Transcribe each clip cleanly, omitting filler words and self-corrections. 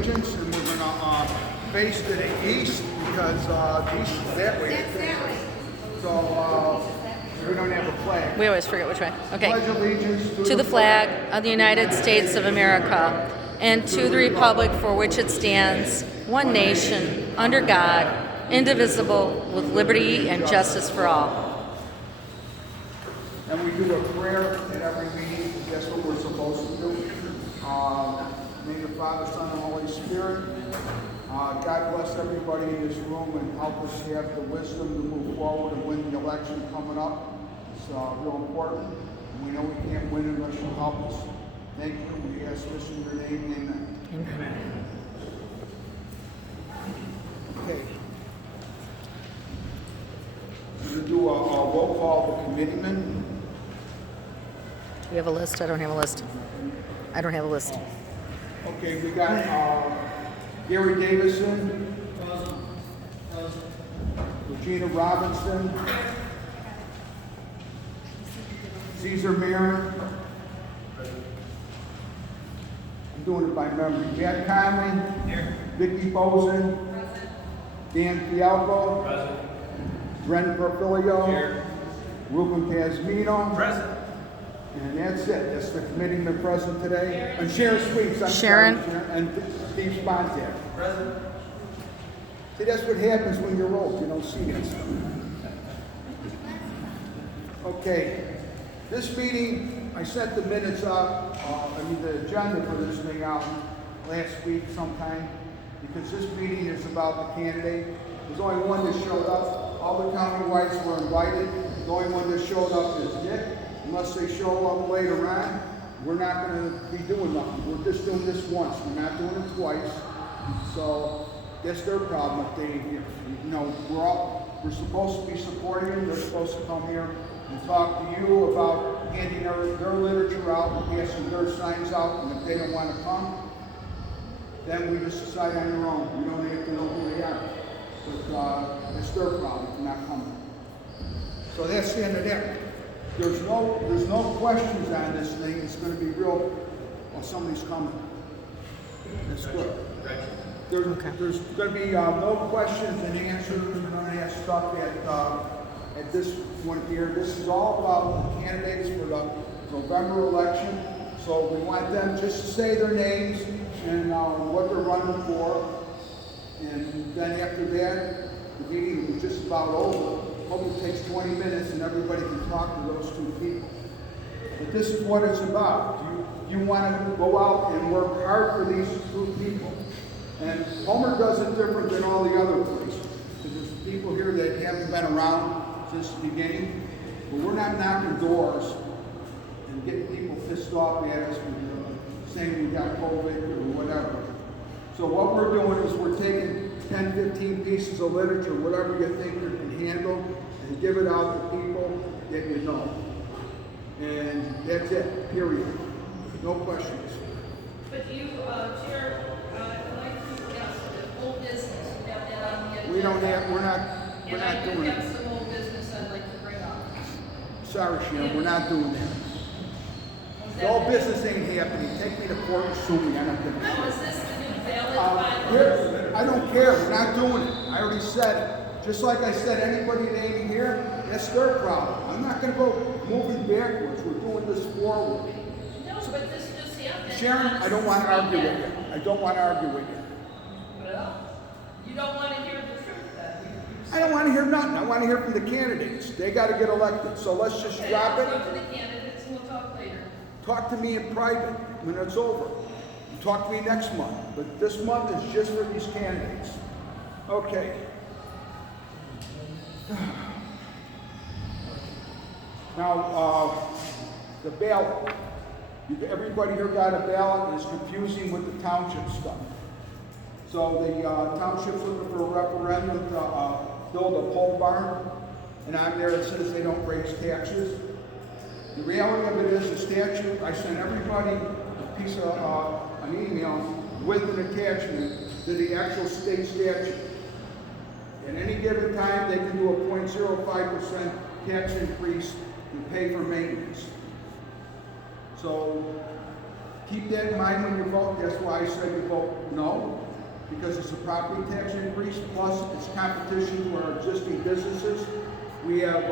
allegiance, and we're going to face to the east because the east is that way. So we don't have a flag. We always forget which way. Okay. Pledge allegiance To the flag of the United States of America and to the republic for which it stands, one nation, under God, indivisible, with liberty and justice for all. And we do a prayer at every meeting. That's what we're supposed to do. Name the Father, Son, and Holy Spirit. God bless everybody in this room and help us have the wisdom to move forward and win the election coming up. It's real important. We know we can't win unless you help us. Thank you. We ask this in your name. Amen. Amen. Okay. We're going to do a roll call of the committeemen. Do you have a list? I don't have a list. I don't have a list. Okay, we got Gary Davison, Regina Robinson, Caesar Marin. I'm doing it by memory. Jack Conley, Vicky Bozen, Dan Fialco, Bren Perfilio, Ruben Casmino. Present. And that's it. That's the committeeman present today. And Sharon Sweeps. Sharon. Sorry, Sharon. And Steve Spontak. Present. See, that's what happens when you're old. You don't see that stuff. Okay. This meeting, I sent the minutes out, the agenda for this thing out last week sometime, because this meeting is about the candidate. There's only one that showed up. All the county-wides were invited. The only one that showed up is Nick. Unless they show up later on, we're not going to be doing nothing. We're just doing this once. We're not doing it twice. So that's their problem. If they, we're supposed to be supporting them. They're supposed to come here and talk to you about handing their literature out and passing their signs out. And if they don't want to come, then we just decide on their own. We don't have to know who they are. But it's their problem for not coming. So that's the end of that. There's no questions on this thing. It's going to be real. Well, somebody's coming. That's good. There's going to be no questions and answers and none of that stuff at this point here. This is all about the candidates for the November election. So we want them just to say their names and what they're running for. And then after that, the meeting will be just about over. Probably takes 20 minutes and everybody can talk to those two people. But this is what it's about. You want to go out and work hard for these two people. And Homer does it different than all the other places. Because there's people here that haven't been around since the beginning. But we're not knocking doors and getting people pissed off at us with saying we got COVID or whatever. So what we're doing is we're taking 10, 15 pieces of literature, whatever you think you can handle, and give it out to people that you know. And that's it, period. No questions. But you, Chair, I'd like to ask the old business. We have that on the agenda. We don't have, we're not doing And I do it. have some old business I'd like to bring up. Sorry, Sharon, we're not doing that. Was The that old the- business ain't happening. Take me to court and sue me. I'm not gonna No, do is this the new valid it. I don't care. We're not doing it. I already said it. Just like I said, anybody that ain't here, that's their problem. I'm not gonna go moving backwards. We're doing this forward. No, but this just happened. Sharon, I don't want to argue with you. I don't want to argue with you. Well, you don't want to hear the truth then. I don't want to hear nothing. I want to hear from the candidates. They got to get elected. So let's just Okay, drop let's it. go to the candidates and we'll talk later. Talk to me in private when it's over. Talk to me next month. But this month is just for these candidates. Okay. Now, the ballot. Everybody here got a ballot. It's confusing with the township stuff. So the township's looking for a referendum to build a pole barn. And on there it says they don't raise taxes. The reality of it is the statute, I sent everybody a piece of an email with an attachment to the actual state statute. At any given time, they can do a 0.05% tax increase and pay for maintenance. So Keep that in mind when you vote. That's why I said you vote no, because it's a property tax increase, plus it's competition to our existing businesses. We have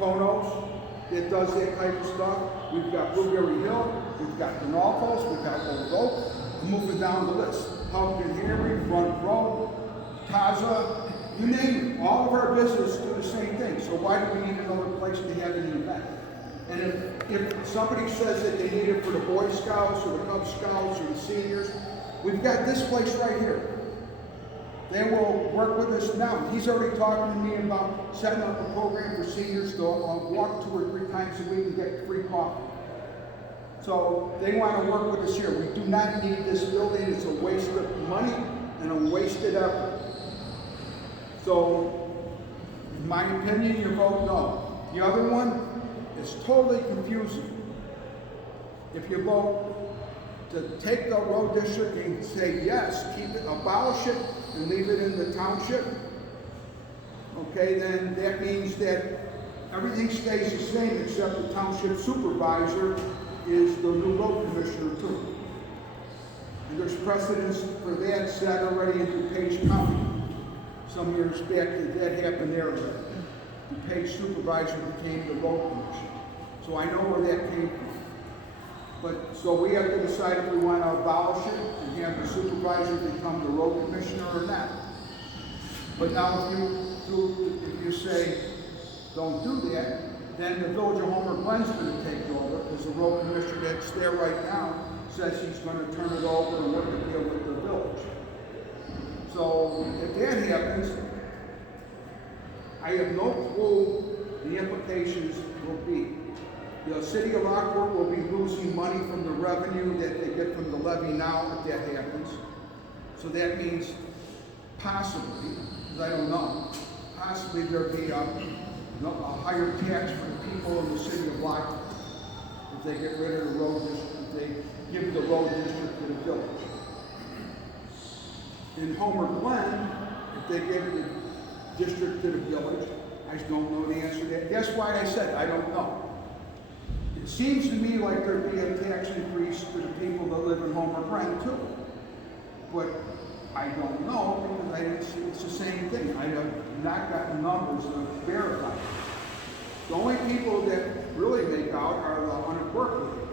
Konos that does that type of stuff. We've got Blueberry Hill, we've got Denalco's, we've got Old Oak. I'm moving down the list. Pumpkin Henry, Front Row, Kaza, you name it. All of our businesses do the same thing. So why do we need another place to have an event? And if somebody says that they need it for the Boy Scouts or the Cub Scouts or the seniors, we've got this place right here. They will work with us now. He's already talking to me about setting up a program for seniors to walk 2 or 3 times a week and get free coffee. So they want to work with us here. We do not need this building. It's a waste of money and a wasted effort. So, in my opinion, you vote no. The other one is totally confusing. If you vote to take the road district and say yes, keep it, abolish it, and leave it in the township, okay, then that means that everything stays the same except the township supervisor is the new road commissioner too. And there's precedence for that set already in DuPage County. Some years back that happened there. The DuPage supervisor became the road commissioner. So I know where that came from. But so we have to decide if we want to abolish it and have the supervisor become the road commissioner or not. But now if you say don't do that, then the village of Homer Glen's going to take over, because the road commissioner that's there right now says he's going to turn it over and work a deal with the village. So if that happens, I have no clue the implications will be. The city of Rockport will be losing money from the revenue that they get from the levy now if that happens. So that means possibly, because I don't know, possibly there'll be a higher tax for the people in the city of Rockport if they get rid of the road district, if they give the road district to the village. In Homer Glen, if they give the district to the village, I just don't know the answer to that. That's why I said I don't know. It seems to me like there'd be a tax increase for the people that live in Homer Glen too. But I don't know because I didn't see it's the same thing. I have not gotten numbers to verify it. The only people that really make out are the unincorporated.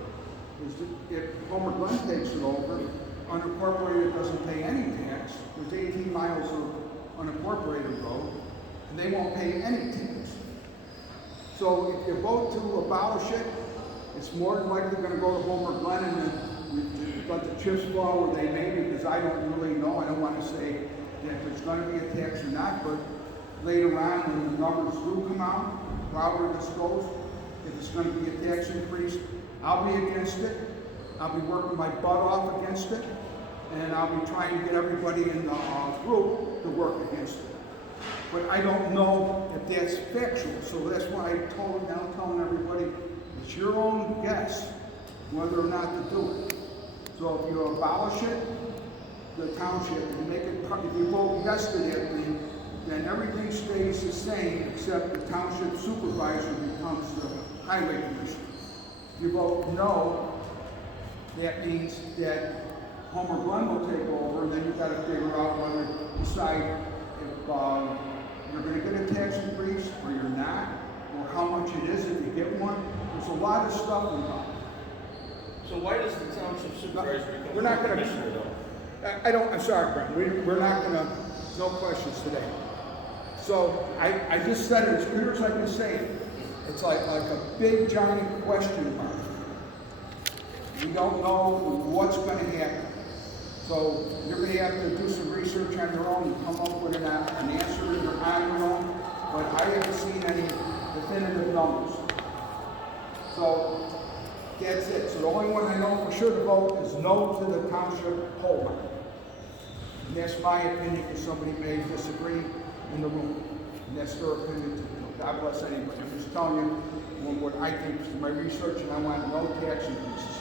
If Homer Glen takes it over, unincorporated doesn't pay any tax. There's 18 miles of unincorporated road, and they won't pay any tax. So if you vote to abolish it, it's more than likely going to go to Homer Glen and then let the chips fall where they may, because I don't really know. I don't want to say that there's going to be a tax or not, but later on when the numbers do come out, Robert disclosed, if it's going to be a tax increase, I'll be against it. I'll be working my butt off against it, and I'll be trying to get everybody in the group to work against it. But I don't know if that's factual, so that's why I telling everybody, it's your own guess whether or not to do it. So if you abolish it, the township, and make it, if you vote yes to that thing, then everything stays the same except the township supervisor becomes the highway commissioner. If you vote no, that means that Homer Glen will take over, and then you've got to figure out whether to decide if you're going to get a tax increase or you're not, or how much it is if you get one. There's a lot of stuff involved. So why does the township supervisor become We're not the gonna- commissioner though? I'm sorry, Brent, we're not going to, no questions today. So I just said it as clear as I can say it. It's like a big giant question mark. We don't know what's going to happen. So you're going to have to do some research on your own and come up with an answer on your own. But I haven't seen any definitive numbers. So that's it. So the only one I know for sure to vote is no to the township poll. And that's my opinion, because somebody may disagree in the room. And that's their opinion too. God bless anybody. I'm just telling you what I think is my research, and I want no tax increases.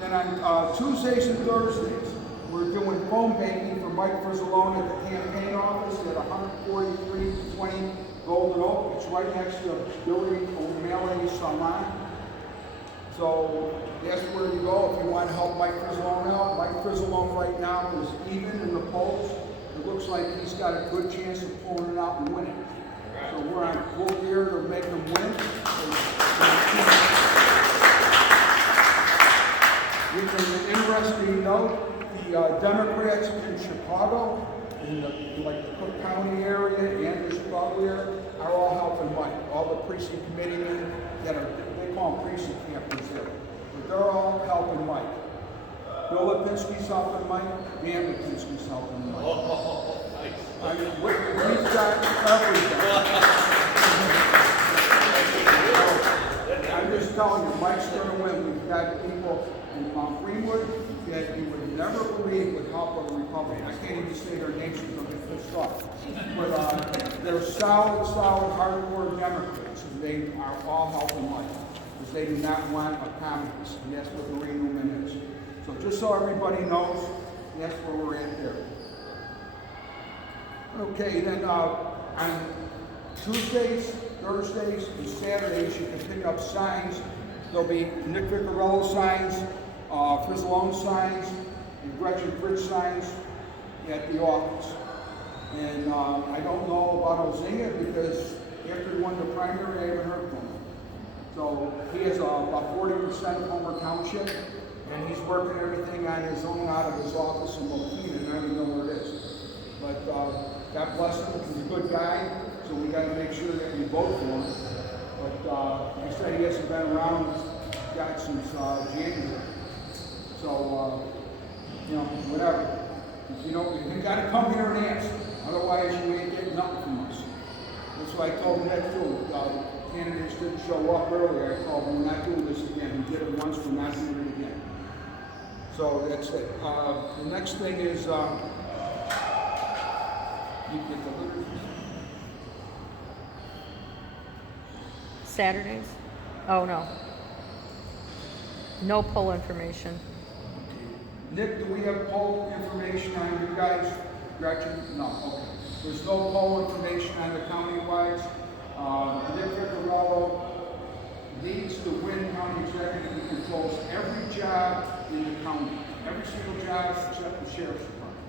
Then on Tuesdays and Thursdays, we're doing phone banking for Mike Frizzalone at the campaign office at 14320 Golden Oak. It's right next to Billy O'Malley Salon. So that's where you go if you want to help Mike Frizzalone out. Mike Frizzalone right now is even in the polls. It looks like he's got a good chance of pulling it out and winning. So we're on full gear to make him win. With an interesting note, the Democrats in Chicago, in the Cook County area and the Chicago area, are all helping Mike. All the precinct committeemen that are, they call them precinct captains there, but they're all helping Mike. Bill Lipinski's helping Mike, Dan Lipinski's helping Mike. Oh, nice. I mean, we've got everything. I'm just telling you, Mike's going to win. We've got people in Mount Greenwood that you would never believe would help a Republican. I can't even say their names because they'll get pissed off. But they're solid, hardcore Democrats, and they are all helping Mike because they do not want a communist, and that's what the Newman is. So just so everybody knows, that's where we're at there. Okay, then on Tuesdays, Thursdays, and Saturdays, you can pick up signs. There'll be Nick Vicarello signs, Frizzalone signs, and Gretchen Fritz signs at the office. And I don't know about Ozinga because after he won the primary, I haven't heard from him. So he has about 40% of Homer Township, and he's working everything on his own out of his office in Mokina, and I don't even know where it is. But God bless him, he's a good guy, so we got to make sure that we vote for him. But like I said, he hasn't been around since January. So, you know, whatever. If you got to come here and ask. Otherwise, you ain't getting nothing from us. That's what I told him that too. Candidates didn't show up earlier. I told him we're not doing this again. We did it once, we're not doing it again. So that's it. The next thing is, you get the Saturdays? Oh, no. No poll information. Nick, do we have poll information on you guys? Gretchen? No, okay. There's no poll information on the county-wise. Nick Vicarello leads the Wynn County Executive. He controls every job in the county. Every single job except the sheriff's department.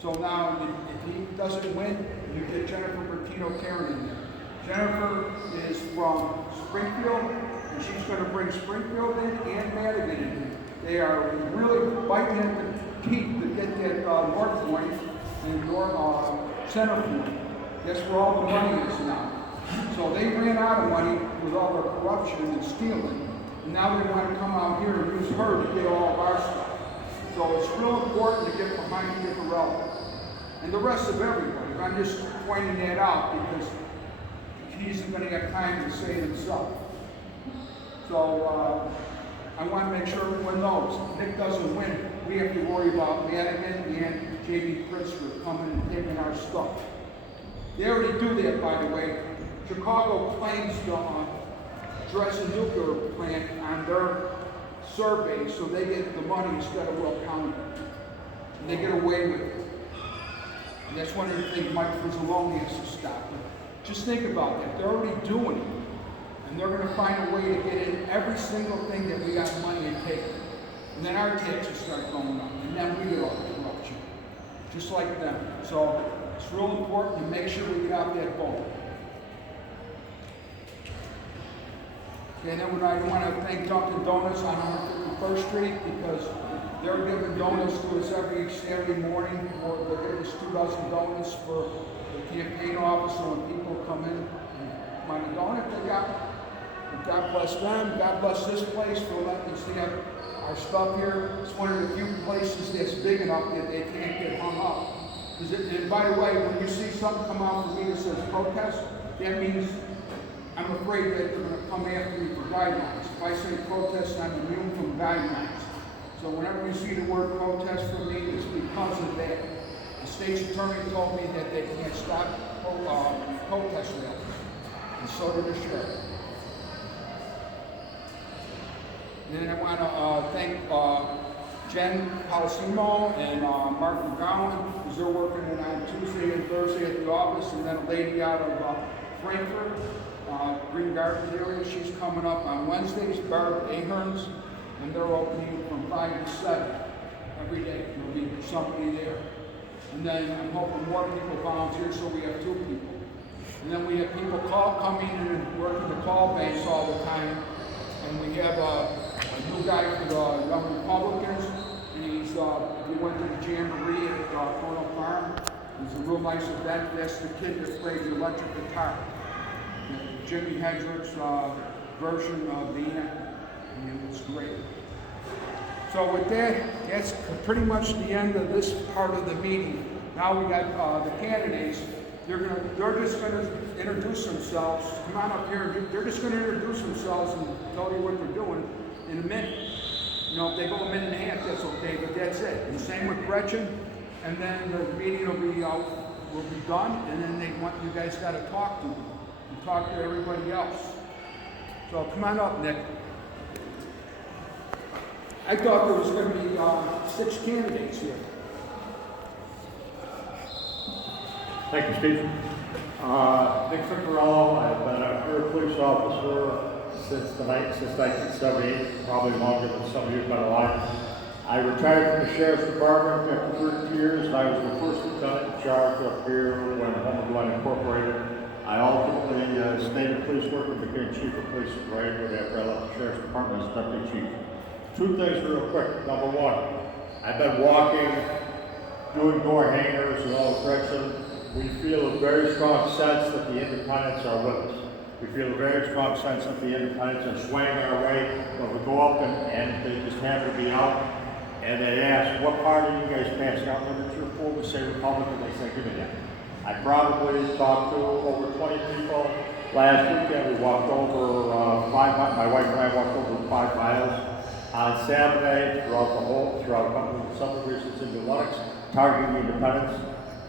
So now, if he doesn't win, you get Jennifer Bertino-Karen in there. Jennifer is from Springfield, and she's going to bring Springfield in and Madigan in. They are really biting at the teeth to get that North Point and Center Point. That's where all the money is now. So they ran out of money with all the corruption and stealing, and now they want to come out here and use her to get all of our stuff. So it's real important to get behind Vicarello and the rest of everybody. I'm just pointing that out because he isn't going to have time to say it himself. So I want to make sure everyone knows, if Nick doesn't win, we have to worry about Madigan and J.B. Pritzker coming and taking our stuff. They already do that, by the way. Chicago claims to address a nuclear plant on their survey, so they get the money instead of Will County. And they get away with it. And that's one of the things Mike Frizzalone has to stop. Just think about that. They're already doing it. And they're going to find a way to get in every single thing that we got money and take. And then our taxes start going up. And then we get all the corruption. Just like them. So it's real important to make sure we get out that vote. And then I want to thank Dunkin' Donuts on 151st Street because they're giving donuts to us every Saturday morning. They're giving us 2 dozen donuts for the campaign office, so when people come in and want a donut, they got one. God bless them. God bless this place for letting us have our stuff here. It's one of the few places that's big enough that they can't get hung up. And by the way, when you see something come out for me that says protest, that means I'm afraid that they're going to come after me for guidelines. If I say protest, I'm immune from guidelines. So whenever you see the word protest from me, it's because of that. The state's attorney told me that they can't stop protest rallies, and so did the sheriff. And then I want to thank Jen Palacimo and Mark McGowan, because they're working on Tuesday and Thursday at the office, and then a lady out of Frankfurt Green Gardens area. She's coming up on Wednesdays, Barb Ahern's, and they're opening from 5 to 7 every day. There'll be somebody there. And then I'm hoping more people volunteer, so we have 2 people. And then we have people coming and working the call banks all the time. And we have a new guy for the Young Republicans, and he's, he went to the Jamboree at Cornell Farm. It's a real nice event. That's the kid that played the electric guitar. Jimi Hendrix version of Dina, and it was great. So with that, that's pretty much the end of this part of the meeting. Now we got the candidates. They're just gonna introduce themselves. Come on up here. They're just gonna introduce themselves and tell you what they're doing in a minute. You know, if they go a minute and a half, that's okay, but that's it. And same with Gretchen. And then the meeting will be done, and then you guys got to talk to them and talk to everybody else. So come on up, Nick. I thought there was going to be 6 candidates here. Thank you, Steve. Nick Ficarello. I've been a career police officer since 1978, probably longer than some of you have been alive. I retired from the Sheriff's Department after 32 years, and I was the first lieutenant in charge up here when Homeland Line Incorporated. I ultimately stayed in police work and became chief of police at Braidwood after I left the Sheriff's Department as deputy chief. 2 things real quick. Number 1, I've been walking, doing door hangers and all the Gretchen. We feel a very strong sense that the independents are with us. We feel a very strong sense that the independents are swaying our way when we go up and they just happen to be out. And they ask, what party are you guys passing out literature for? We say Republican, they say, give me that. I probably talked to over 20 people. Last weekend we walked over 5 miles, my wife and I walked over 5 miles. On Saturday, throughout a couple of subdivisions into Lenox, targeting the independents.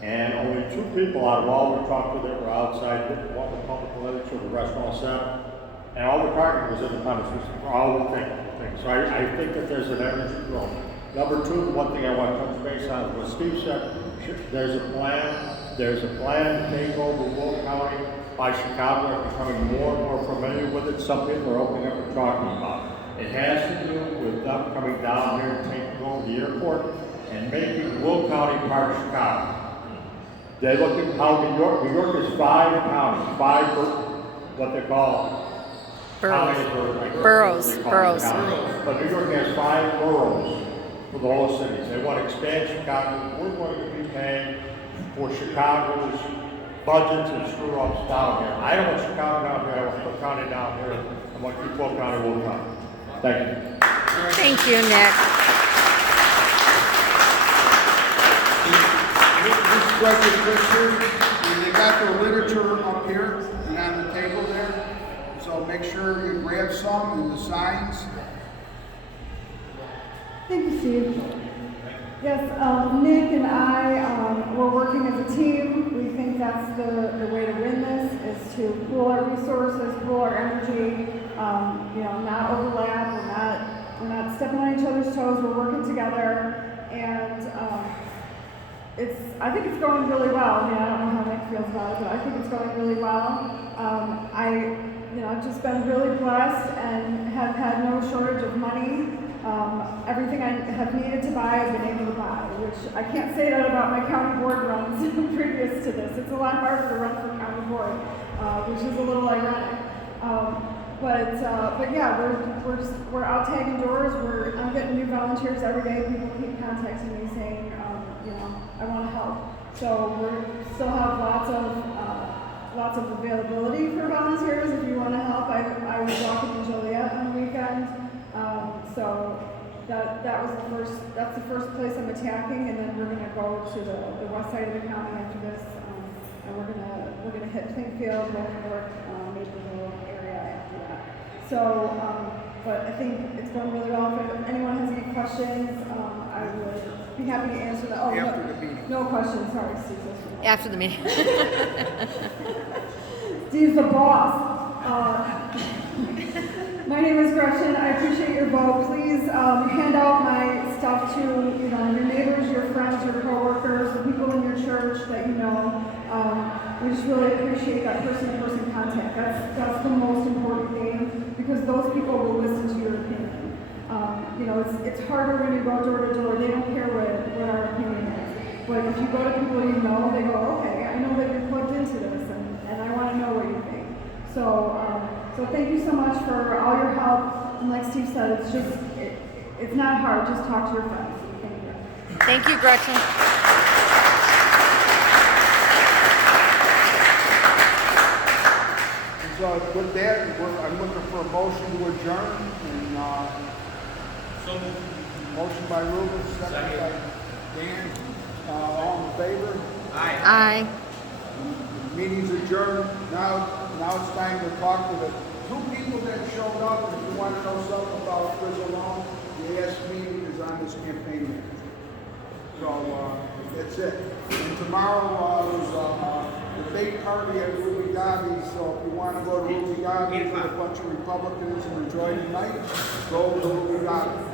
And only 2 people out of all we talked to that were outside, one Republican literature, the rest all said. And all the targeting was independents, all the things. So I think that there's an energy growth. Number 2, the one thing I want to touch base on is what Steve said. There's a plan to take over Will County by Chicago. Are becoming more and more familiar with it. Some people are opening up and talking about it. It has to do with them coming down here and taking over the airport and making Will County part of Chicago. They look at how New York is 5 counties, 5 what they call Boroughs. Boroughs. But New York has 5 boroughs for the whole cities. They want to expand Chicago. We're going to be paying for Chicago's budgets and screw-ups down here. I don't want Chicago down here. I want Cook County down here. I want Cook County, Will County. Thank you. Thank you, Nick. This is Gretchen Christian, and they got their literature up here and on the table there. So make sure you grab some and the signs. Thank you, Steve. Yes, Nick and I, we're working as a team. We think that's the way to win this, is to pool our resources, pool our energy, not overlap. We're not stepping on each other's toes. We're working together, and I think it's going really well. I mean, I don't know how Nick feels about it, but I think it's going really well. I've just been really blessed and have had no shortage of money. Everything I have needed to buy, I've been able to buy, which I can't say that about my county board runs previous to this. It's a lot harder to run for county board, which is a little ironic. But yeah, we're out tagging doors. I'm getting new volunteers every day. People keep contacting me saying, I want to help. So we still have lots of availability for volunteers if you want to help. I was walking in Joliet on the weekend. So that's the first place I'm attacking, and then we're going to go to the west side of the county after this, and we're going to hit Plainfield, North Naperville area after that. So, but I think it's going really well. If anyone has any questions, I would be happy to answer that. Oh, After the meeting. No questions. Sorry, Steve. After the meeting. Steve's the boss. My name is Gretchen. I appreciate your vote. Please hand out my stuff to your neighbors, your friends, your coworkers, the people in your church that you know. We just really really appreciate that person-to-person contact. That's the most important thing, because those people will listen to your opinion. You know, it's harder when you go door to door. They don't care what our opinion is. But if you go to people you know, they go, okay, I know that you're plugged into this, and I want to know what you think. So thank you so much for all your help. And like Steve said, it's not hard. Just talk to your friends. Thank you. Thank you, Gretchen. So with that, I'm looking for a motion to adjourn, and, motion by Ruben, second by Dan, all in favor? Aye. Meeting's adjourned. Now it's time to talk to the two people that showed up. If you want to know something about Frizzle Long, the ask me is on this campaign manager. So that's it. And tomorrow there's the big party at Ruby Gabi. So if you want to go to Ruby Gabi with a bunch of Republicans and enjoy the night, go to Ruby Gabi.